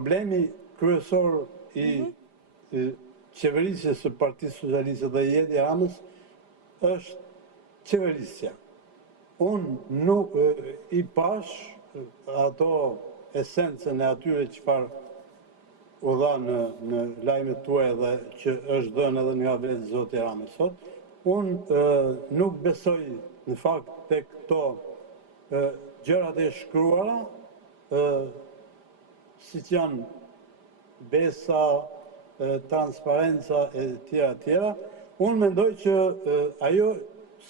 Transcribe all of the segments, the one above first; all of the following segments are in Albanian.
problemi kryesor i qeverisjes së Partisë Socialiste dhe i Edi Ramës është qeverisja. Unë nuk i pash ato esencën e atyre çfarë u dha në lajmet tuaja dhe që është dhënë edhe nga vetë zoti Rama sot. Unë nuk besoj në fakt tek këto gjërat e shkruara, siç janë besa, transparenca e tjera. Unë mendoj që ajo,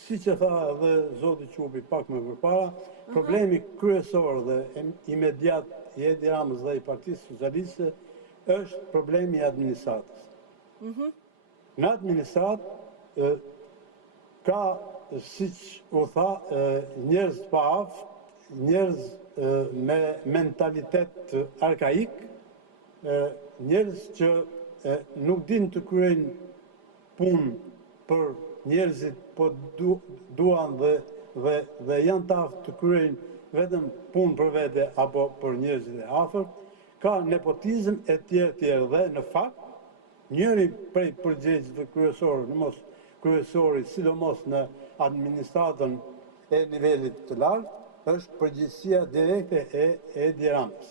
siç e tha edhe zoti Qupi pak më përpara, problemi kryesor dhe imediat i Edi Ramës dhe i Partisë Socialiste është problemi i administratës. Në administratë ka, siç u tha, njerëz të paaftë, njerëz me mentalitet arkaik, njerëz që nuk din të kryejnë punë për njerëzit, po duan dhe janë të aftë të kryejnë vetëm punë për vete apo për njerëzit e afërt. Ka nepotizëm e tjerë dhe në fakt, njëri prej përgjegjësve kryesori, sidomos në administratën e nivelit të lartë, është përgjegjësia direkte e Edi Ramës.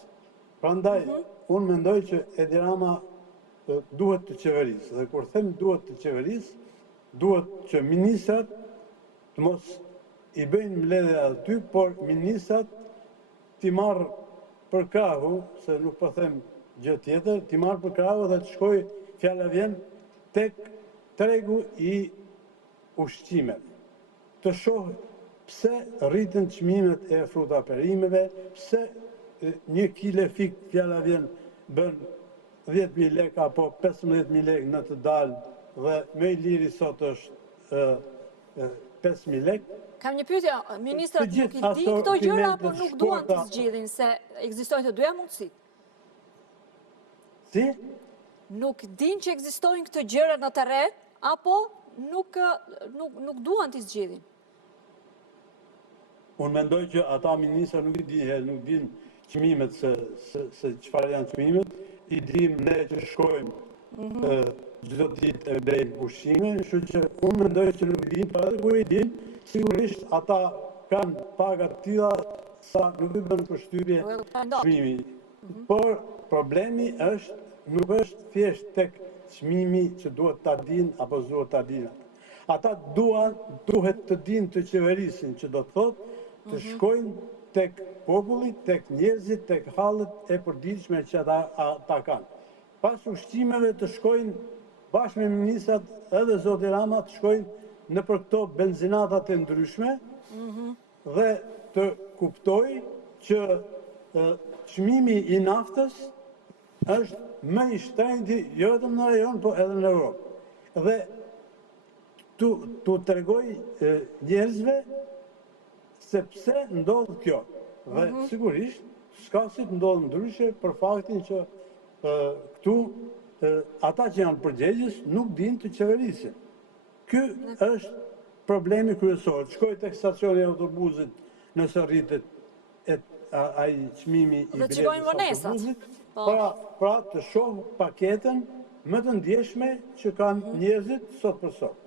Prandaj, unë mendoj që Edi Rama duhet të qeverisë. Dhe kur them duhet të qeverisë, duhet që ministrat të mos i bëjnë mbledhje aty, por ministrat t'i marrë për krahu, se nuk po them gjë tjetër, t'i marrë për krahu dhe të shkojë, fjala vjen, tek tregu i ushqimeve. Të shohë pse rritën çmimet e fruta perimeve, pse 1 kile fik, fjala vjen, bën 10.000 lekë apo 15.000 lekë në të dalë dhe me i liri sot është 5.000 lekë. Kam një pyetje, ministrat nuk i di këto gjëra apo nuk duan të zgjidhin, se ekzistojnë të dyja mundësit? Si? Nuk din që ekzistojnë këto gjëra në terren, apo nuk duan të zgjidhin? Unë mendoj që ata ministra nuk din çmimet se çfarë janë çmimet, i dim ne që shkojmë çdo ditë e blejmë ushqime, kështu që unë mendoj që nuk din, pa edhe kur i din, sigurisht ata kanë paga të tilla sa nuk i bën përshtypje çmimi. Por problemi nuk është thjesht tek çmimi që duhet ta dinë apo duhet ta dinë. Ata duhet të dinë të qeverisin, që do të thotë të shkojnë tek populli, tek njerëzit, tek hallet e përditshme që ata kanë. Pas ushqimeve të shkojnë bashkë me ministrat edhe zoti Rama të shkojnë në për këto benzinatat e ndryshme dhe të kuptoj që çmimi i naftës është më i shtrenjtë jo vetëm në rajon, po edhe në Europë. Dhe tu tregoj njerëzve se pse ndodh kjo. Dhe sigurisht s'ka si të ndodh ndryshe për faktin që këtu ata që janë përgjegjës nuk dinë të qeverisin. Ky është problemi kryesor. Shkoj tek stacioni i autobusit nëse rritet ai çmimi i biletës autobusit, pra të shoh paketën më të ndjeshme që kanë njerëzit sot për sot.